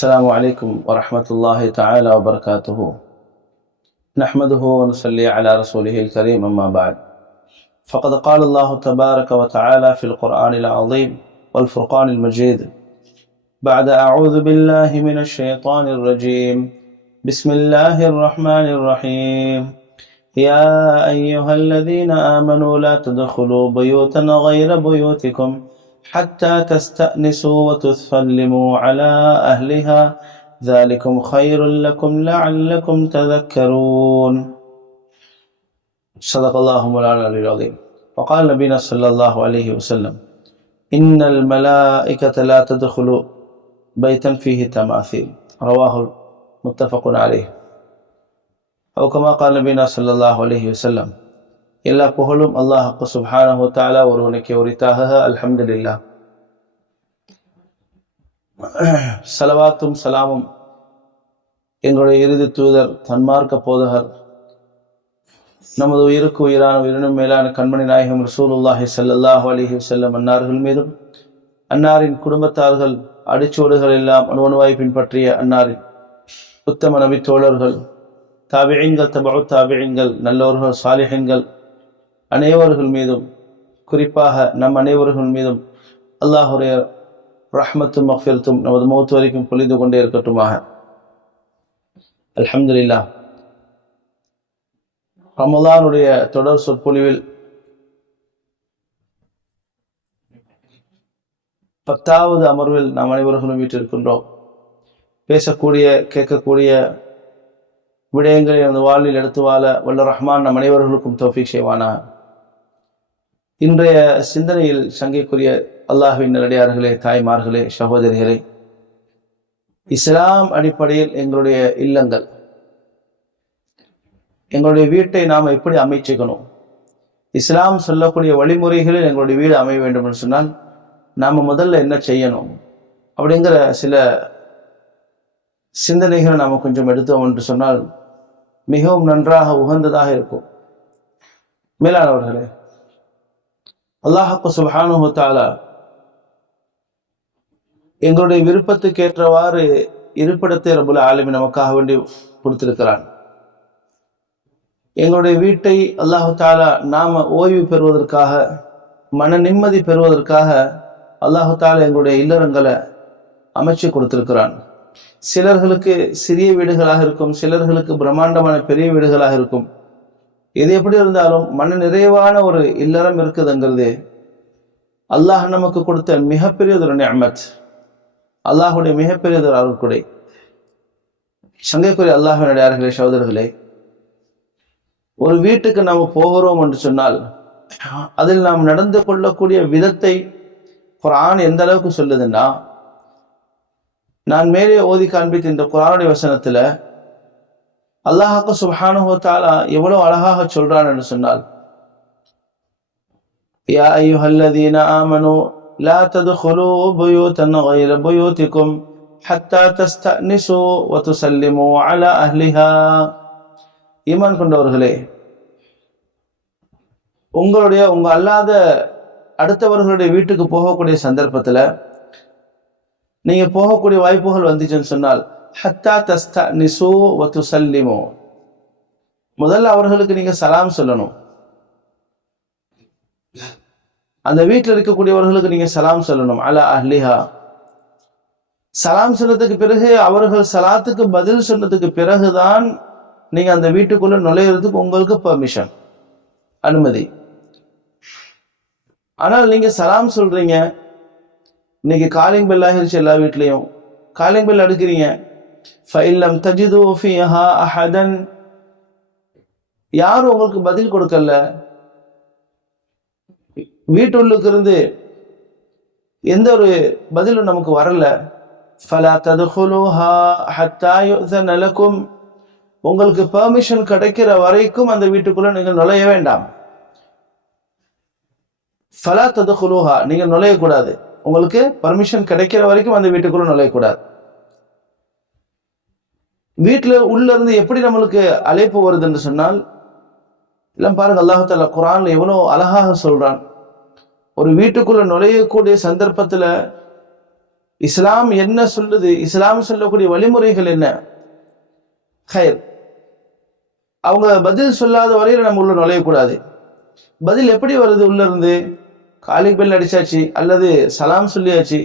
السلام عليكم ورحمة الله تعالى وبركاته. نحمده ونصلي على رسوله الكريم، أما بعد. فقد قال الله تبارك وتعالى في القرآن العظيم والفرقان المجيد بعد أعوذ بالله من الشيطان الرجيم بسم الله الرحمن الرحيم يا أيها الذين آمنوا لا تدخلوا بيوتا غير بيوتكم حتى تستأنسوا وتسلموا على أهلها ذلكم خير لكم لعلكم تذكرون. صدق الله مولانا العظيم. وقال نبينا صلى الله عليه وسلم إن الملائكة لا تدخل بيتا فيه تماثيل. رواه متفق عليه. أو كما قال نبينا صلى الله عليه وسلم எல்லா புகழும் அல்லாஹ் சுப்ஹானஹு வ தஆலா ஒருவனுக்கே உரித்தாக. அல்ஹம்துலில்லாஹ். ஸலவாத்தும் சலாமும் எங்களுடைய இறுதி தூதர் தன்மார்க்க போதகர் நமது உயிருக்கு உயிரான உயிரினும் மேலான கண்மணி நாயகம் ரசூலுல்லாஹி ஸல்லல்லாஹு அலைஹி வஸல்லம் அன்னார்கள் மீதும், அன்னாரின் குடும்பத்தார்கள் அடிச்சோடுகள் எல்லாம் அணுவணுவாய் பின்பற்றிய அன்னாரின் உத்தம நபி தோழர்கள், தாபிஈன்கள், தபஉ தாபிஈன்கள், நல்லோர்கள், சாலிஹீன்கள் அனைவர்கள் மீதும், குறிப்பாக நம் அனைவர்கள் மீதும் அல்லாஹுடைய ரஹ்மத்தும் மக்ஃபிரத்தும் நமது மௌத் வரைக்கும் பொழிந்து கொண்டே இருக்கட்டுமாக. அல்ஹம்துலில்லாஹ். ரமலானுடைய தொடர் சொற்பொழிவில் 10வது அமர்வில் நாம் அனைவர்களும் வீட்டிருக்கின்றோம். பேசக்கூடிய கேட்கக்கூடிய விடயங்களை நமது வாழ்வில் எடுத்து வாழ வல்ல ரஹ்மான் நம் அனைவர்களுக்கும் தௌஃபீக் செய்வானா. இன்றைய சிந்தனையில் சங்கைக்குரிய அல்லாஹ்வின் நல்லடியார்களே, தாய்மார்களே, சகோதரிகளே, இஸ்லாம் அடிப்படையில் எங்களுடைய இல்லங்கள், எங்களுடைய வீட்டை நாம் எப்படி அமைச்சுக்கணும், இஸ்லாம் சொல்லக்கூடிய வழிமுறைகளில் எங்களுடைய வீடு அமைய வேண்டும் என்று சொன்னால் நாம் முதல்ல என்ன செய்யணும் அப்படிங்கிற சில சிந்தனைகளை நாம் கொஞ்சம் எடுத்தோம் என்று சொன்னால் மிகவும் நன்றாக உகந்ததாக இருக்கும். மேலானவர்களே, அல்லாஹ் சுப்ஹானஹு வ தஆலா எங்களுடைய விருப்பத்துக்கு ஏற்றவாறு இருப்பிடத்தை ரப்புல் ஆலமீன் நமக்காக வேண்டி கொடுத்திருக்கிறான். எங்களுடைய வீட்டை அல்லாஹ் தஆலா நாம ஓய்வு பெறுவதற்காக, மன நிம்மதி பெறுவதற்காக அல்லாஹ் தஆலா எங்களுடைய இல்லறங்களை அமைச்சு கொடுத்திருக்கிறான். சிலர்களுக்கு சிறிய வீடுகளாக இருக்கும், சிலர்களுக்கு பிரம்மாண்டமான பெரிய வீடுகளாக இருக்கும். எது எப்படி இருந்தாலும் மன நிறைவான ஒரு இல்லறம் இருக்குதுங்கிறது அல்லாஹ் நமக்கு கொடுத்த மிகப்பெரியதொரு நிஅமத், அல்லாஹுடைய மிகப்பெரியதொரு அருள்கொடை. சங்கைக்குரிய அல்லாஹ்வின் அடியார்களே, சகோதரர்களே, ஒரு வீட்டுக்கு நாம் போகிறோம் என்று சொன்னால் அதில் நாம் நடந்து கொள்ளக்கூடிய விதத்தை குர்ஆன் எந்த அளவுக்கு சொல்லுதுன்னா, நான் மேலே ஓதி காண்பித்த இந்த குர்ஆனுடைய வசனத்துல அல்லாஹ் சுப்ஹானஹு வ தஆலா எவ்வளவு அழகாக சொல்றான் என்று சொன்னால், யா அய்யுஹல்லதீன ஆமனூ லா தத்குலூ புயூதன் கைர புயூதிக்கும் ஹத்தா தஸ்தஅனிசூ வ துஸல்லிமூ அலா அஹ்லிஹா. ஈமான் கொண்டவர்களே, உங்க அல்லாத அடுத்தவர்களுடைய வீட்டுக்கு போகக்கூடிய சந்தர்ப்பத்துல நீங்க போகக்கூடிய வாய்ப்புகள் வந்துச்சுன்னு சொன்னால் ஹத்தா தஸ்தஅனிசூ வ துஸல்லிமூ, முதல்ல அவர்களுக்கு நீங்க சலாம் சொல்லணும். அந்த வீட்டில் இருக்கக்கூடியவர்களுக்கு நீங்க சலாம் சொல்லணும். அலா அஹ்லிஹா, சலாம் சொன்னதுக்கு பிறகு, அவர்கள் சலாத்துக்கு பதில் சொன்னதுக்கு பிறகுதான் நீங்க அந்த வீட்டுக்குள்ள நுழையிறதுக்கு உங்களுக்கு பெர்மிஷன், அனுமதி. ஆனால் நீங்க சலாம் சொல்றீங்க, இன்னைக்கு காலிங் பெல் ஆகிருச்சு, எல்லா வீட்லையும் காலிங் பெல் அடுக்கிறீங்க. ஃபைல்லம் தஜிது ஃபீஹா அஹதன், யாரும் உங்களுக்கு பதில் கொடுக்கல, வீட்டுள்ளுக்கு இருந்து எந்த ஒரு பதிலும் நமக்கு வரல. ஃபலா தத்குலூஹா ஹத்தா யுஅஸன லக்கும், உங்களுக்கு பெர்மிஷன் கிடைக்கிற வரைக்கும் அந்த வீட்டுக்குள்ள நீங்கள் நுழைய வேண்டாம். ஃபலா தத்குலூஹா, நீங்க நுழையக்கூடாது. உங்களுக்கு பர்மிஷன் கிடைக்கிற வரைக்கும் அந்த வீட்டுக்குள்ள நுழையக்கூடாது. வீட்டுல உள்ள இருந்து எப்படி நம்மளுக்கு அழைப்பு வருது என்று சொன்னால், எல்லாம் பாருங்க, அல்லாஹ் தஆலா குர்ஆன்ல எவ்வளவு அழகாக சொல்றான். ஒரு வீட்டுக்குள்ள நுழையக்கூடிய சந்தர்ப்பத்துல இஸ்லாம் என்ன சொல்லுது, இஸ்லாம் சொல்லக்கூடிய வழிமுறைகள் என்ன? ஹைர். அவங்க பதில் சொல்லாத வரையில நம்ம உள்ள நுழையக்கூடாது. பதில் எப்படி வருது? உள்ள இருந்து காலிங் பெல் அடிச்சாச்சு அல்லது சலாம் சொல்லியாச்சு,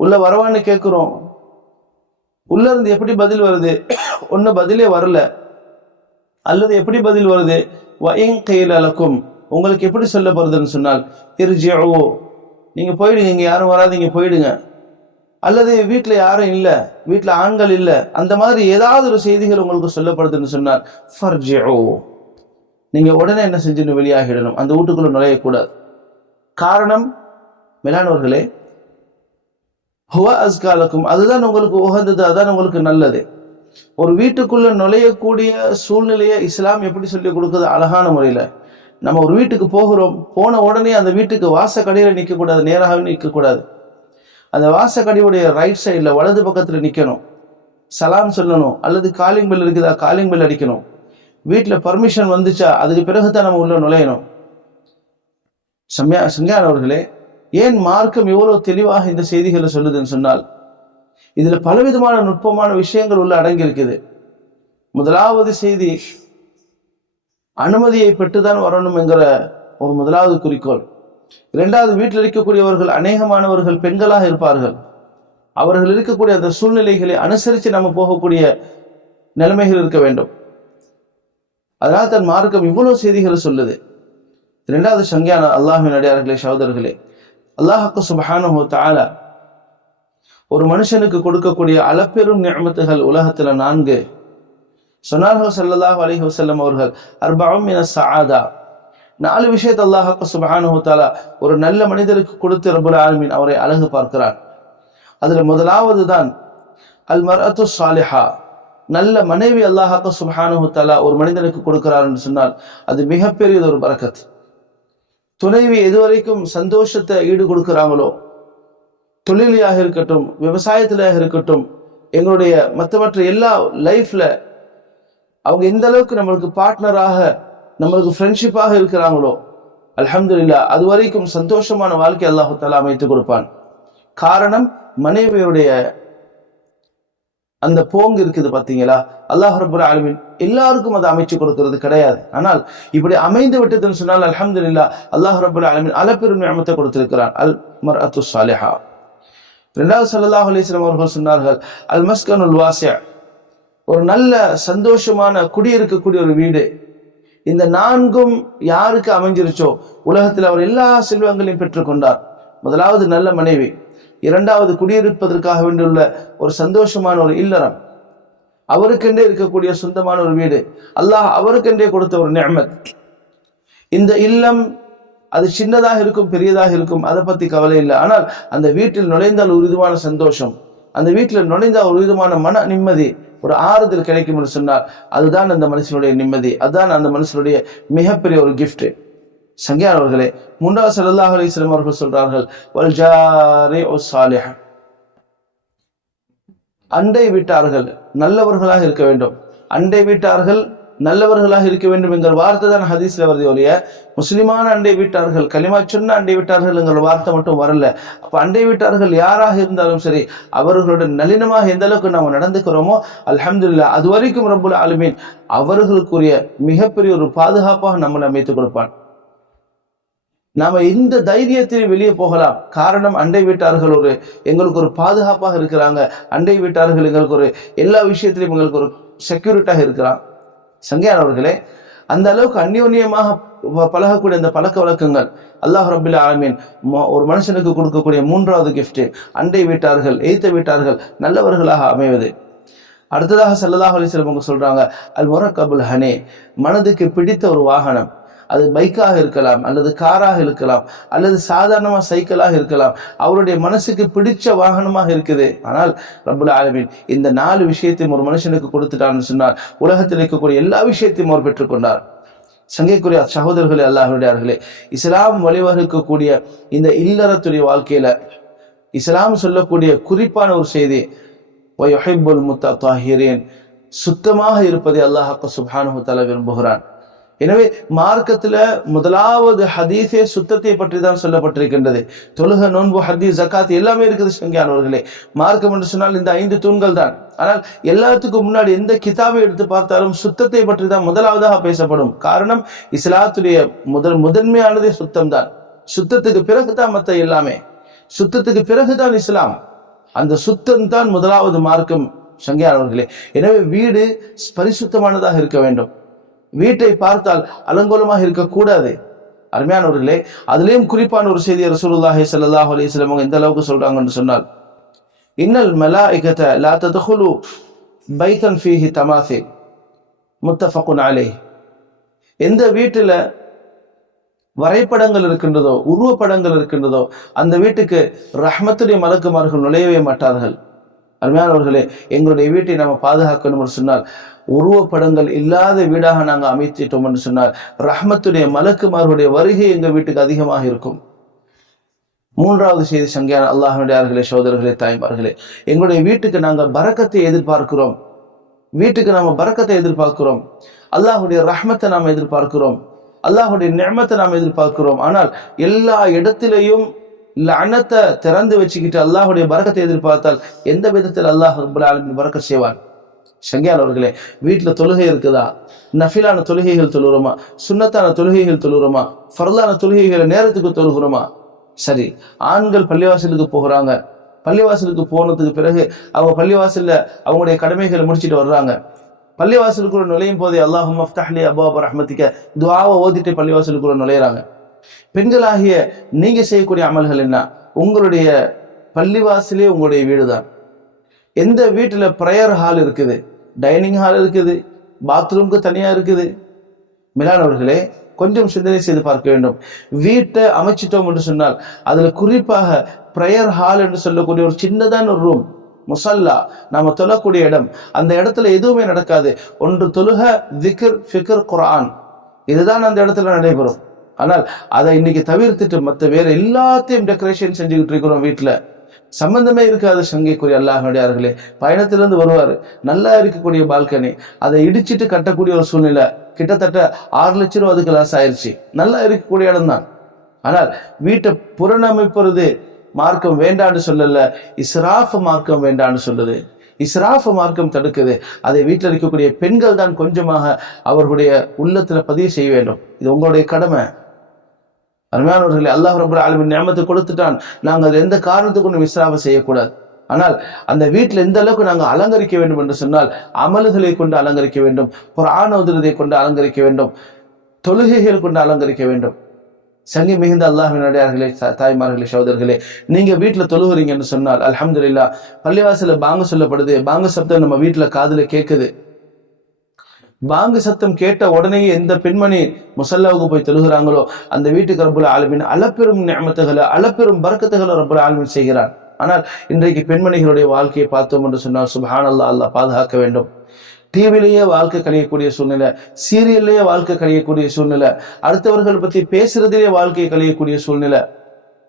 உள்ள வரவான்னு கேட்கிறோம், உள்ள இருந்து எப்படி பதில் வருது? ஒண்ணு பதிலே வரல, அல்லது எப்படி பதில் வருது? வஇன் கீல லக்கும், உங்களுக்கு எப்படி சொல்லப்படுதுன்னு சொன்னால் இர்ஜிஉ, நீங்க போயிடுங்க, இங்க யாரும் வராதீங்க, போயிடுங்க. அல்லது வீட்டுல யாரும் இல்ல, வீட்டுல ஆண்கள் இல்ல, அந்த மாதிரி ஏதாவது ஒரு செய்திகள் உங்களுக்கு சொல்லப்படுதுன்னு சொன்னால் ஃபர்ஜிஉ, நீங்க உடனே என்ன செஞ்சுன்னு வெளியாகிடணும், அந்த வீட்டுக்குள்ள நுழையக்கூடாது. காரணம், மேலானவர்களே, ஹுவ அஸ்கா லக்கும், அதுதான் உங்களுக்கு உகந்தது, அதுதான் உங்களுக்கு நல்லது. ஒரு வீட்டுக்குள்ள நுழையக்கூடிய சூழ்நிலையை இஸ்லாம் எப்படி சொல்லி கொடுக்குது? அழகான முறையில. நம்ம ஒரு வீட்டுக்கு போகிறோம், போன உடனே அந்த வீட்டுக்கு வாசக்கடியில நிற்க கூடாது, நேராகவே நிற்க கூடாது. அந்த வாசக்கடியுடைய ரைட் சைட்ல வலது பக்கத்துல நிக்கணும், சலாம் சொல்லணும், அல்லது காலிங் பெல் இருக்குதா காலிங் பெல் அடிக்கணும். வீட்டுல பர்மிஷன் வந்துச்சா அதுக்கு பிறகுதான் நம்ம உள்ள நுழையணும். சங்கையானவர்களே, ஏன் மார்க்கம் இவ்வளவு தெளிவாக இந்த செய்திகளை சொல்லுதுன்னு சொன்னால், இதுல பலவிதமான நுட்பமான விஷயங்கள் உள்ள அடங்கி இருக்குது. முதலாவது செய்தி, அனுமதியை பெற்றுதான் வரணும் என்கிற ஒரு முதலாவது குறிக்கோள். இரண்டாவது, வீட்டில் இருக்கக்கூடியவர்கள் அநேகமானவர்கள் பெண்களாக இருப்பார்கள். அவர்கள் இருக்கக்கூடிய அந்த சூழ்நிலைகளை அனுசரித்து நம்ம போகக்கூடிய நிலைமைகள் இருக்க வேண்டும். அதனால் தன் மார்க்கம் இவ்வளவு செய்திகளை சொல்லுது. இரண்டாவது சங்கையான அல்லாஹ்வின் அடியார்களே, சகோதரர்களே, அல்லாஹ் சுப்ஹானஹு வ தஆலா ஒரு மனுஷனுக்கு கொடுக்கக்கூடிய அளப்பெரும் நிஅமத்துகள் உலகத்துல 4 சொன்னார்கள். ஸல்லல்லாஹு அலைஹி வஸல்லம் அவர்கள் அர்பஉம் மின ஸஆதா, 4 விஷயத்தை அல்லாஹ் சுப்ஹானஹு வ தஆலா ஒரு நல்ல மனிதருக்கு கொடுத்து ரப்புல் ஆலமீன் அவரை அழகு பார்க்கிறார். அதுல முதலாவது தான் அல் மர்அத்து ஸாலிஹா, நல்ல மனைவி அல்லாஹ் சுப்ஹானஹு வ தஆலா ஒரு மனிதனுக்கு கொடுக்கிறார் என்று சொன்னால் அது மிகப்பெரிய ஒரு பரக்கத். துணைவி எதுவரைக்கும் சந்தோஷத்தை ஈடு கொடுக்கிறாங்களோ, தொழிலையாக இருக்கட்டும், விவசாயத்திலாக இருக்கட்டும், எங்களுடைய மற்ற எல்லா லைஃப்ல அவங்க எந்த அளவுக்கு நம்மளுக்கு பார்ட்னராக, நம்மளுக்கு ஃப்ரெண்ட்ஷிப்பாக இருக்கிறாங்களோ, அல்ஹம்துலில்லாஹ், அது வரைக்கும் சந்தோஷமான வாழ்க்கை அல்லாஹ் தஆலா அமைத்து கொடுப்பான். காரணம், மனைவியுடைய அந்த போங்கு இருக்குது பாத்தீங்களா, அல்லாஹ் ரப்பல் ஆலமீன் எல்லாருக்கும் அதை அமைச்சு கொடுக்கிறது கிடையாது. ஆனால் இப்படி அமைந்து விட்டதுன்னு சொன்னால் அல்ஹம்துலில்லாஹ், அல்லாஹ் ரப்பல் ஆலமீன் அளப்பெரும் நிஅமத்தை கொடுத்திருக்கிறான். அல் மர்அத்து ஸாலிஹா. இரண்டாவது ஸல்லல்லாஹு அலைஹி வஸல்லம் அவர்கள் சொன்னார்கள் அல் மஸ்கனுல் வாசி', ஒரு நல்ல சந்தோஷமான குடியிருக்கக்கூடிய ஒரு வீடு. இந்த 4ம் யாருக்கு அமைஞ்சிருச்சோ உலகத்தில் அவர் எல்லா செல்வங்களையும் பெற்றுக்கொண்டார். முதலாவது நல்ல மனைவி, இரண்டாவது குடியிருப்பதற்காக வேண்டியுள்ள ஒரு சந்தோஷமான ஒரு இல்லறம், அவருக்கென்றே இருக்கக்கூடிய சொந்தமான ஒரு வீடு, அல்லாஹ் அவருக்கென்றே கொடுத்த ஒரு நிஅமத். இந்த இல்லம் அது சின்னதாக இருக்கும், பெரியதாக இருக்கும், அதை பத்தி கவலை இல்லை. ஆனால் அந்த வீட்டில் நுழைந்தால் ஒரு விதமான சந்தோஷம், அந்த வீட்டில் நுழைந்தால் ஒரு விதமான மன நிம்மதி, ஒரு ஆறுதல் கிடைக்கும் என்று சொன்னால் அதுதான் அந்த மனுஷனுடைய நிம்மதி, அதுதான் அந்த மனுஷனுடைய மிகப்பெரிய ஒரு கிஃப்ட். சங்கையானவர்களே, மூன்றாவது ஸல்லல்லாஹு அலைஹி வஸல்லம் அவர்கள் சொல்றார்கள் வல் ஜாரிஉ ஸாலிஹ், அண்டை வீட்டார்கள் நல்லவர்களாக இருக்க வேண்டும். அண்டை வீட்டார்கள் நல்லவர்களாக இருக்க வேண்டும் என்கிற வார்த்தை தான் ஹதீஸ்ல வருது ஒழிய முஸ்லிமான அண்டை வீட்டார்கள், கலிமா சொன்ன அண்டை வீட்டார்கள் என்கிற வார்த்தை மட்டும் வரல. அப்ப அண்டை வீட்டார்கள் யாராக இருந்தாலும் சரி, அவர்களுடைய நளினமாக எந்த அளவுக்கு நாம் நடந்துக்கிறோமோ அல்ஹம்துலில்லாஹ், அது வரைக்கும் ரப்புல் ஆலமீன் அவர்களுக்குரிய மிகப்பெரிய ஒரு பாதுகாப்பாக நம்மளை அமைத்துக் கொடுப்பான். நாம இந்த தைரியத்தில் வெளியே போகலாம். காரணம், அண்டை வீட்டார்கள் எங்களுக்கு ஒரு பாதுகாப்பாக இருக்கிறாங்க, அண்டை வீட்டார்கள் எங்களுக்கு ஒரு எல்லா விஷயத்திலையும் எங்களுக்கு ஒரு செக்யூரிட்டாக இருக்கிறான். சங்கையானவர்களே, அந்த அளவுக்கு அந்யோன்யமாக பழகக்கூடிய அந்த பழக்க வழக்கங்கள் அல்லாஹ் ரப்பில் ஆலமீன் ஒரு மனுஷனுக்கு கொடுக்கக்கூடிய மூன்றாவது கிஃப்ட், அண்டை வீட்டார்கள், எய்த்த வீட்டார்கள் நல்லவர்களாக அமைவது. அடுத்ததாக ஸல்லல்லாஹு அலைஹி வஸல்லம் அவங்க சொல்றாங்க அல் முரக்கபுல் ஹனி, மனதுக்கு பிடித்த ஒரு வாகனம், அது பைக்காக இருக்கலாம், அல்லது காராக இருக்கலாம், அல்லது சாதாரணமா சைக்கிளாக இருக்கலாம், அவருடைய மனசுக்கு பிடிச்ச வாகனமாக இருக்குது. ஆனால் ரப்புல் ஆலமீன் இந்த 4 விஷயத்தையும் ஒரு மனுஷனுக்கு கொடுத்துட்டான்னு சொன்னால் உலகத்தில் இருக்கக்கூடிய எல்லா விஷயத்தையும் அவர் பெற்றுக்கொண்டார். சங்கைக்குரிய சகோதரர்களே, அல்லாஹ்வுடையார்களே, இஸ்லாம் வழிவகுக்கக்கூடிய இந்த இல்லறத்துடைய வாழ்க்கையில இஸ்லாம் சொல்லக்கூடிய குறிப்பான ஒரு செய்தி, வயுஹிப்புல் முத்தத்தாஹிரீன், சுத்தமாக இருப்பதை அல்லாஹ் சுப்ஹானஹு வ தஆலா விரும்புகிறான். எனவே மார்க்கத்துல முதலாவது ஹதீஸே சுத்தத்தை பற்றி தான் சொல்லப்பட்டிருக்கின்றது. தொழுகை, நோன்பு, ஹதீஸ், ஜகாத் எல்லாமே இருக்குது சங்கியானவர்களே. மார்க்கம் என்று சொன்னால் இந்த 5 தூண்கள் தான். ஆனால் எல்லாத்துக்கும் முன்னாடி எந்த கிதாபை எடுத்து பார்த்தாலும் சுத்தத்தை பற்றி தான் முதலாவதாக பேசப்படும். காரணம், இஸ்லாத்துடைய முதன்மையானதே சுத்தம் தான். சுத்தத்துக்கு பிறகுதான் மற்ற எல்லாமே. சுத்தத்துக்கு பிறகுதான் இஸ்லாம். அந்த சுத்தம் தான் முதலாவது மார்க்கம் சங்கியானவர்களே. எனவே வீடு பரிசுத்தமானதாக இருக்க வேண்டும். வீட்டை பார்த்தால் அலங்கோலமாக இருக்கக்கூடாது. அருமையானவர்களே, அதுலயும் குறிப்பான ஒரு செய்தியை ரசூலுல்லாஹி ஸல்லல்லாஹு அலைஹி வஸல்லம் அவங்க எந்த அளவுக்கு சொல்றாங்கன்னு சொன்னால், இன்னல் மலாயிகத லா தத்குலு பைத்தன் ஃபீஹி தமாசில் முத்தஃபகுன் அலைஹ். எந்த வீட்டுல வரைபடங்கள் இருக்கின்றதோ, உருவப்படங்கள் இருக்கின்றதோ, அந்த வீட்டுக்கு ரஹ்மத்துடைய மலக்குமார்கள் நுழையவே மாட்டார்கள். அருமையானவர்களே, எங்களுடைய வீட்டை நாம பாதுகாக்கணும் என்று சொன்னால், உருவப்படங்கள் இல்லாத வீடாக நாங்கள் அமைத்திட்டோம் என்று சொன்னால், ரஹ்மத்துடைய மலக்குமார்களுடைய வருகை எங்கள் வீட்டுக்கு அதிகமாக இருக்கும். மூன்றாவது செய்தி சங்கியான அல்லாஹ்வுடைய சகோதரர்களே, தாய்மார்களே, எங்களுடைய வீட்டுக்கு நாங்கள் பரக்கத்தை எதிர்பார்க்கிறோம். வீட்டுக்கு நாம பரக்கத்தை எதிர்பார்க்கிறோம். அல்லாஹ்வுடைய ரஹ்மத்தை நாம் எதிர்பார்க்கிறோம். அல்லாஹ்வுடைய நிஅமத்தை நாம் எதிர்பார்க்கிறோம். ஆனால் எல்லா இடத்திலையும் லஅனத்தை திறந்து வச்சுக்கிட்டு அல்லாஹ்வுடைய பரக்கத்தை எதிர்பார்த்தால் எந்த விதத்தில் அல்லாஹ் ரப்பல் ஆலமீன் பரக்கத் செய்வான்? சங்கியானவர்களே, வீட்டுல தொழுகை இருக்குதா? நஃபிலான தொழுகைகள் தொழுகிறோமா? சுன்னத்தான தொழுகைகள் தொழுகிறோமா? ஃபர்லான தொழுகைகளை நேரத்துக்கு தொழுகிறோமா? சரி, ஆண்கள் பள்ளிவாசலுக்கு போகிறாங்க. பள்ளிவாசலுக்கு போனதுக்கு பிறகு அவங்க பள்ளிவாசல்ல அவங்களுடைய கடமைகளை முடிச்சுட்டு வர்றாங்க. பள்ளிவாசலுக்குள்ள நுழையும் போதே அல்லாஹும்ம ஃப்தஹ் லி அப்வாப ரஹ்மத்திக துஆவை ஓதிட்டு பள்ளிவாசலுக்குள்ள நுழையிறாங்க. பெண்களாகிய நீங்க செய்யக்கூடிய அமல்கள் என்ன? உங்களுடைய பள்ளிவாசலே உங்களுடைய வீடு தான். எந்த வீட்டுல ப்ரேயர் ஹால் இருக்குது, டைனிங் ஹால் இருக்குது, பாத்ரூம்க்கு தனியா இருக்குது? மிலானவர்களே, கொஞ்சம் சிந்தனை செய்து பார்க்க வேண்டும். வீட்டை அமைச்சிட்டோம் என்று சொன்னால் அதுல குறிப்பாக ப்ரேயர் ஹால் என்று சொல்லக்கூடிய ஒரு சின்னதான ஒரு ரூம், முசல்லா, நாம தொழக்கூடிய இடம், அந்த இடத்துல எதுவுமே நடக்காது. ஒன்று தொழுக, திக்ர், ஃபிக்ர், குர்ஆன், இதுதான் அந்த இடத்துல நடைபெறும். ஆனால் அதை இன்னைக்கு தவிர்த்துட்டு மற்ற வேற எல்லாத்தையும் டெக்கரேஷன் செஞ்சுக்கிட்டு இருக்கிறோம். வீட்டுல சம்பந்தமே இருக்காது. சங்கைக்குரிய அல்லாஹ்வுடையார்களே, பயணத்திலிருந்து வருவாரு, நல்லா இருக்கக்கூடிய பால்கனி, அதை இடிச்சிட்டு கட்டக்கூடிய ஒரு சூழ்நிலை. கிட்டத்தட்ட 6 லட்சம் ரூபா அதுக்கு லாஸ் ஆயிடுச்சு. நல்லா இருக்கக்கூடிய இடம் தான். ஆனால் வீட்டை புறணமைப்பது மார்க்கம் வேண்டான்னு சொல்லல, இஸ்ராஃப் மார்க்கம் வேண்டான்னு சொல்லுது. இஸ்ராஃப் மார்க்கம் தடுக்குது. அதை வீட்டில் இருக்கக்கூடிய பெண்கள் தான் கொஞ்சமாக அவர்களுடைய உள்ளத்துல பதிவு செய்ய வேண்டும். இது உங்களுடைய கடமை. அருமையானவர்களே, அல்லாஹ் ரப்பல் ஆலமீன் நிஅமத்தை கொடுத்துட்டான். நாங்கள் அதை எந்த காரணத்துக்கும் இஸ்ராஃப் செய்யக்கூடாது. ஆனால் அந்த வீட்டில் எந்த அளவுக்கு நாங்கள் அலங்கரிக்க வேண்டும் என்று சொன்னால், அமல்களை கொண்டு அலங்கரிக்க வேண்டும், குர்ஆன் ஓதுவதை கொண்டு அலங்கரிக்க வேண்டும், தொழுகைகள் கொண்டு அலங்கரிக்க வேண்டும். சங்கி மிகுந்த அல்லாஹ்வின் அடியார்களே, தாய்மார்களே, சகோதரர்களே, நீங்க வீட்டுல தொழுகிறீங்கன்னு சொன்னால் அல்ஹம்துலில்லாஹ், பள்ளிவாசல பாங்கு சொல்லப்படுது, பாங்கு சப்தம் நம்ம வீட்டுல காதுல கேட்குது. பாங்கு சத்தம் கேட்ட உடனே எந்த பெண்மணி முசல்லாவுக்கு போய் தொழுகிறாங்களோ அந்த வீட்டுக்கு ரப்பல் ஆலமீன் அளப்பெரும் நிஅமத்துகளை, அளப்பெரும் பரக்கத்துகளை ரப்பல் ஆலமீன் செய்கிறான். ஆனால் இன்றைக்கு பெண்மணிகளுடைய வாழ்க்கையை பார்த்தோம் என்று சொன்னால் சுப்ஹானல்லாஹ், அல்லாஹ் பாதுகாக்க வேண்டும். டிவிலேயே வாழ்க்கை கழியக்கூடிய சூழ்நிலை, சீரியல்லையே வாழ்க்கை கழியக்கூடிய சூழ்நிலை, அடுத்தவர்கள் பத்தி பேசுறதிலேயே வாழ்க்கையை கழியக்கூடிய சூழ்நிலை.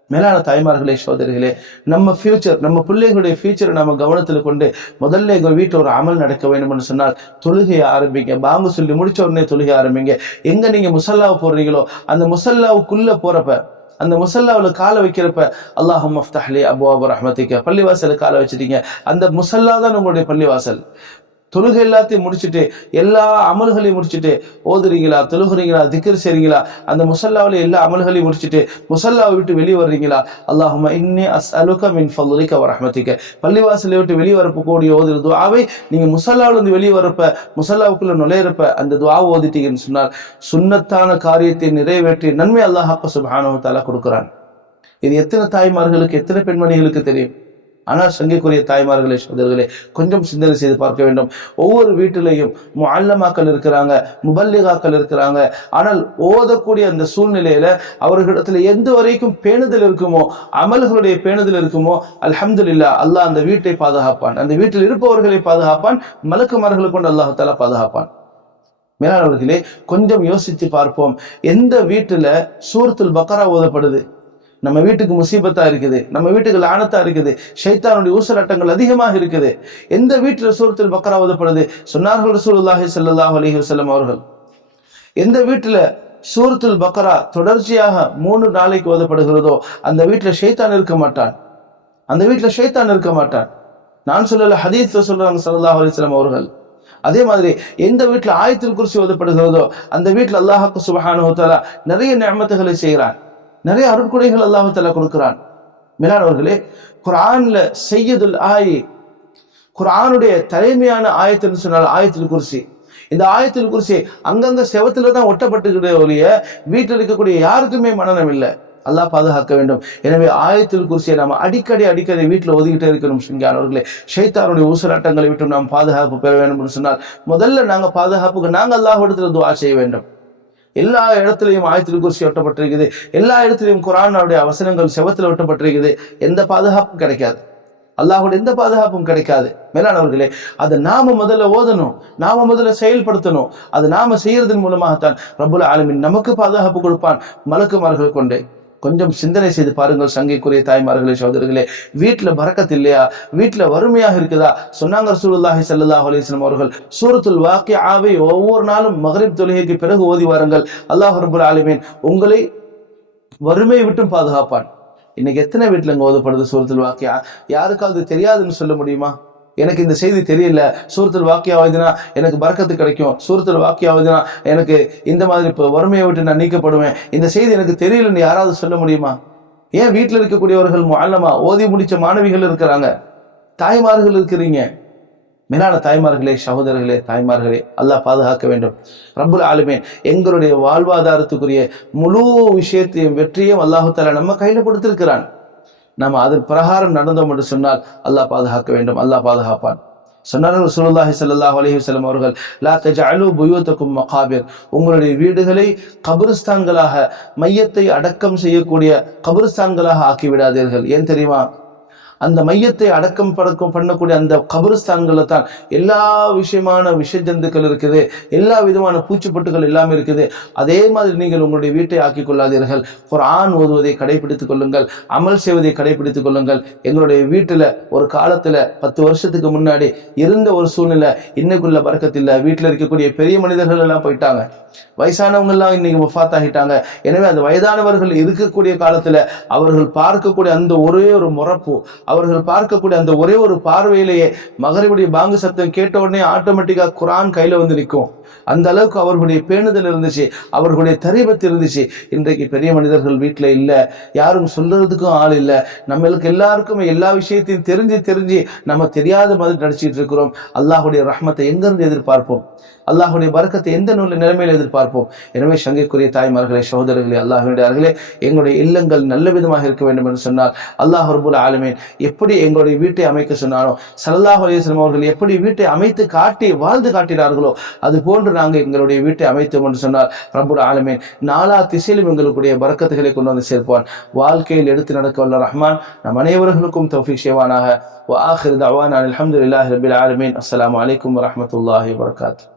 மேலான தாய்மார்களே, சகோதரிகளே, நம்ம ஃபியூச்சர், நம்ம பிள்ளைகளுடைய ஃபியூச்சரை நம்ம கவனத்தில் கொண்டு முதல்ல எங்கள் வீட்டில் ஒரு அமல் நடக்க வேண்டும் என்று சொன்னால் தொழுகையை ஆரம்பிங்க. பாங்கு சொல்லி முடிச்ச உடனே தொழுகை ஆரம்பிங்க. எங்க நீங்க முசல்லாவை போடுறீங்களோ அந்த முசல்லாவுக்குள்ள போறப்ப, அந்த முசல்லாவில் காலை வைக்கிறப்ப அல்லாஹும்ம ஃப்தஹ் லி அப்வாப ரஹ்மத்திக, பள்ளிவாசல காலை வச்சுட்டீங்க. அந்த முசல்லா தான் உங்களுடைய பள்ளிவாசல். தொழுகை எல்லாத்தையும் முடிச்சுட்டு, எல்லா அமல்களையும் முடிச்சுட்டு ஓதுறீங்களா, தொழுகிறீங்களா, திக்ர் செய்றீங்களா, அந்த முசல்லாவில் எல்லா அமல்களையும் முடிச்சுட்டு முசல்லாவை விட்டு வெளியே வர்றீங்களா, அல்லாஹும்ம இன்னி அஸ்அலுக மின் ஃபضலிக வ ரஹ்மத்திக, பள்ளிவாசலை விட்டு வெளியே வரக்கூடிய ஓதுற துஆவை நீங்க முசல்லாவில் இருந்து வெளியே வரப்ப, முசல்லாவுக்குள்ள நுழையிறப்ப அந்த துஆவை ஓதிட்டீங்கன்னு சொன்னால் சுன்னத்தான காரியத்தை நிறைவேற்றி நன்மை அல்லாஹ் சுப்ஹானஹு வ தஆலா கொடுக்கிறான். இது எத்தனை தாய்மார்களுக்கு, எத்தனை பெண்மணிகளுக்கு தெரியும்? ஆனால் சங்கைக்குரிய தாய்மார்களே, சகோதரர்களே, கொஞ்சம் சிந்தனை செய்து பார்க்க வேண்டும். ஒவ்வொரு வீட்டிலையும் முஅல்லமாக்கள் இருக்கிறாங்க, முபல்லிகாக்கள் இருக்கிறாங்க. ஆனால் ஓதக்கூடிய அந்த சூழ்நிலையில அவர்களிடத்துல எந்த வரைக்கும் பேணுதல் இருக்குமோ, அமல்களுடைய பேணுதல் இருக்குமோ, அல்ஹம்துலில்லாஹ், அல்லாஹ் அந்த வீட்டை பாதுகாப்பான், அந்த வீட்டில் இருப்பவர்களை பாதுகாப்பான், மலக்குமார்களை கொண்டு அல்லாஹ் தஆலா பாதுகாப்பான். மேலானவர்களே, கொஞ்சம் யோசித்து பார்ப்போம். எந்த வீட்டுல சூரத்துல் பக்ரா ஓதப்படுது? நம்ம வீட்டுக்கு முசீபத்தா இருக்குது, நம்ம வீட்டுக்கு லானத்தா இருக்குது, ஷைத்தானுடைய ஊசலாட்டங்கள் அதிகமாக இருக்குது. எந்த வீட்டுல சூரத்துல் பக்ரா ஓதப்படுது? சொன்னார்கள் ரசூலுல்லாஹி ஸல்லல்லாஹு அலைஹி வஸல்லம் அவர்கள், எந்த வீட்டுல சூரத்துல் பக்ரா தொடர்ச்சியாக 3 நாளைக்கு ஓதப்படுகிறதோ அந்த வீட்டுல ஷைத்தான் இருக்க மாட்டான். அந்த வீட்டுல ஷைத்தான் இருக்க மாட்டான். நான் சொல்லல, ஹதீஸ் சொல்றாங்க ஸல்லல்லாஹு அலைஹி வஸல்லம் அவர்கள். அதே மாதிரி எந்த வீட்டுல ஆயத்துல் குர்சி ஓதப்படுகிறதோ அந்த வீட்டுல அல்லாஹ் சுப்ஹானஹு வ தஆலா நிறைய நிஅமத்துகளை செய்கிறான், நிறைய அருட்கொடைகள் அல்லாஹ் தஆலா கொடுக்கிறான். மேலானவர்களே, குர்ஆன்ல சையதுல் ஆயி, குர்ஆனுடைய தலைமையான ஆயத்துன்னு சொன்னால் ஆயத்துல் குர்சி. இந்த ஆயத்துல் குர்சி அங்கங்க செவத்துல தான் ஒட்டப்பட்டுக்கிற ஒழிய வீட்டில் இருக்கக்கூடிய யாருக்குமே மனநம் இல்லை. அல்லாஹ் பாதுகாக்க வேண்டும். எனவே ஆயத்துல் குர்சியை நாம் அடிக்கடி வீட்டில் ஒதுக்கிட்டே இருக்கணும். அவர்களே, ஷைத்தானுடைய ஊசலாட்டங்களை விட்டு நாம் பாதுகாப்பு பெற வேண்டும் என்று சொன்னால் முதல்ல நாங்கள் பாதுகாப்புக்கு நாங்கள் அல்லாஹ்விடத்தில் துஆ செய்ய வேண்டும். எல்லா இடத்துலையும் ஆயத்துல் குர்சி ஒட்டப்பட்டிருக்குது, எல்லா இடத்துலையும் குர்ஆனுடைய வசனங்கள் செவத்தில் ஒட்டப்பட்டிருக்குது. எந்த பாதுகாப்பும் கிடைக்காது, அல்லாஹ்வுடைய எந்த பாதுகாப்பும் கிடைக்காது. மேலானவர்களே, அதை நாம முதல்ல ஓதணும், நாம முதல்ல செயல்படுத்தணும். அது நாம செய்யறதன் மூலமாகத்தான் ரப்புல் ஆலமீன் நமக்கு பாதுகாப்பு கொடுப்பான் மலக்குமார்கள் கொண்டு. கொஞ்சம் சிந்தனை செய்து பாருங்கள் சங்கைக்குரிய தாய்மார்களே, சகோதரர்களே. வீட்டுல பரக்கத் இல்லையா? வீட்டுல வறுமையாக இருக்குதா? சொன்னாங்க ரசூலுல்லாஹி ஸல்லல்லாஹு அலைஹி வஸல்லம் அவர்கள், சூரத்துல் வாக்கிஆவை ஒவ்வொரு நாளும் மக்ரிப் தொழுகைக்கு பிறகு ஓதி வாருங்கள். அல்லாஹ் ரப்புல் ஆலமீன் உங்களை வறுமையை விட்டும் பாதுகாப்பான். இன்னைக்கு எத்தனை வீட்டுல இங்க ஓதப்படுது சூரத்துல் வாக்கியா? யாருக்காவது தெரியாதுன்னு சொல்ல முடியுமா? எனக்கு இந்த செய்தி தெரியல, சூரத்துல் வாக்கியா ஓதினா எனக்கு பரக்கத்து கிடைக்கும், சூரத்துல் வாக்கியா ஓதினா எனக்கு இந்த மாதிரி இப்போ வறுமையை விட்டு நான் நீக்கப்படுவேன், இந்த செய்தி எனக்கு தெரியலன்னு யாராவது சொல்ல முடியுமா? ஏன் வீட்டில் இருக்கக்கூடியவர்கள் முஅல்லமா ஓதி முடிச்ச மாணவிகள் இருக்கிறாங்க, தாய்மார்கள் இருக்கிறீங்க. மேலான தாய்மார்களே, சகோதரர்களே, தாய்மார்களே, அல்லாஹ் பாதுகாக்க வேண்டும். ரப்புல் ஆலமீன் எங்களுடைய வாழ்வாதாரத்துக்குரிய முழு விஷயத்தையும் வெற்றியும் அல்லாஹு தஆலா நம்ம கையில கொடுத்திருக்கிறான். நம்ம அதன் பிரகாரம் நடந்தோம் என்று சொன்னால் அல்லாஹ் பாதுகாக்க வேண்டும், அல்லாஹ் பாதுகாப்பான். சொன்னார்கள் ரசூலுல்லாஹி ஸல்லல்லாஹு அலைஹி வஸல்லம் அவர்கள், லா தஜஅலு புயூதக்கும் மகாபிர், உங்களுடைய வீடுகளை கபிரிஸ்தான்களாக, மையத்தை அடக்கம் செய்யக்கூடிய கபிரிஸ்தான்களாக ஆக்கி விடாதீர்கள். ஏன் தெரியுமா? அந்த மையத்தை அடக்கம் பண்ணக்கூடிய அந்த கபிரிஸ்தான்கள்ல தான் எல்லா விஷயமான விஷ ஜந்துக்கள் இருக்குது, எல்லா விதமான பூச்சிப்பட்டுகள் எல்லாமே இருக்குது. அதே மாதிரி நீங்கள் உங்களுடைய வீட்டை ஆக்கிக் கொள்ளாதீர்கள். குர்ஆன் ஓதுவதை கடைபிடித்துக் கொள்ளுங்கள், அமல் செய்வதை கடைபிடித்துக் கொள்ளுங்கள். எங்களுடைய வீட்டுல ஒரு காலத்துல 10 வருஷத்துக்கு முன்னாடி இருந்த ஒரு சூழ்நிலை இன்னைக்குள்ள பரக்கத்தில். வீட்டுல இருக்கக்கூடிய பெரிய மனிதர்கள் எல்லாம் போயிட்டாங்க, வயசானவங்க எல்லாம் இன்னைக்கு வஃபாத் ஆகிட்டாங்க. எனவே அந்த வயதானவர்கள் இருக்கக்கூடிய காலத்துல அவர்கள் பார்க்கக்கூடிய அந்த ஒரே ஒரு முறப்பு, அவர்கள் பார்க்கக்கூடிய அந்த ஒரே ஒரு பார்வையிலேயே மகரிபுடைய பாங்கு சத்தம் கேட்ட உடனே ஆட்டோமேட்டிக்கா குர்ஆன் கையில வந்து நிற்கும். அந்த அளவுக்கு அவர்களுடைய பேணுதல் இருந்துச்சு, அவர்களுடைய தரிபத்து இருந்துச்சு. இன்றைக்கு பெரிய மனிதர்கள் வீட்டுல இல்ல, யாரும் சொல்றதுக்கும் ஆள் இல்ல. நம்மளுக்கு எல்லாருக்குமே எல்லா விஷயத்தையும் தெரிஞ்சு நம்ம தெரியாத மாதிரி நடிச்சிட்டு இருக்கிறோம். அல்லாஹுடைய ரஹ்மத்தை எங்கிருந்து எதிர்பார்ப்போம்? அல்லாஹுடைய பரக்கத்தை எந்த நிலைமையில் எதிர்பார்ப்போம்? எனவே சங்கைக்குரிய தாய்மார்களே, சகோதரர்களே, அல்லாஹ்விடையார்களே, எங்களுடைய இல்லங்கள் நல்ல விதமாக இருக்க வேண்டும் என்று சொன்னால் அல்லாஹ் ரப்புல் ஆலமீன் எப்படி எங்களுடைய வீட்டை அமைக்க சொன்னாரோ, ஸல்லல்லாஹு அலைஹி வஸல்லம் அவர்கள் எப்படி வீட்டை அமைத்து காட்டி வாழ்ந்து காட்டினார்களோ அது போன்று நாங்கள் எங்களுடைய வீட்டை அமைத்தோம் என்று சொன்னால் ரப்புல் ஆலமீன் நாலா திசையிலும் எங்களுடைய பரக்கத்துகளை கொண்டு வந்து சேர்ப்பான். வாழ்க்கையில் எடுத்து நடக்க வல்ல ரஹ்மான் நம் அனைவர்களுக்கும் தௌஃபீக் செய்வானாக. வ ஆகிரு தஅவானா அல்ஹம்துலில்லாஹி ரப்பில் ஆலமீன். அஸ்ஸலாமு அலைக்கும் வரஹ்மத்துல்லாஹி வபரகாத்துஹு.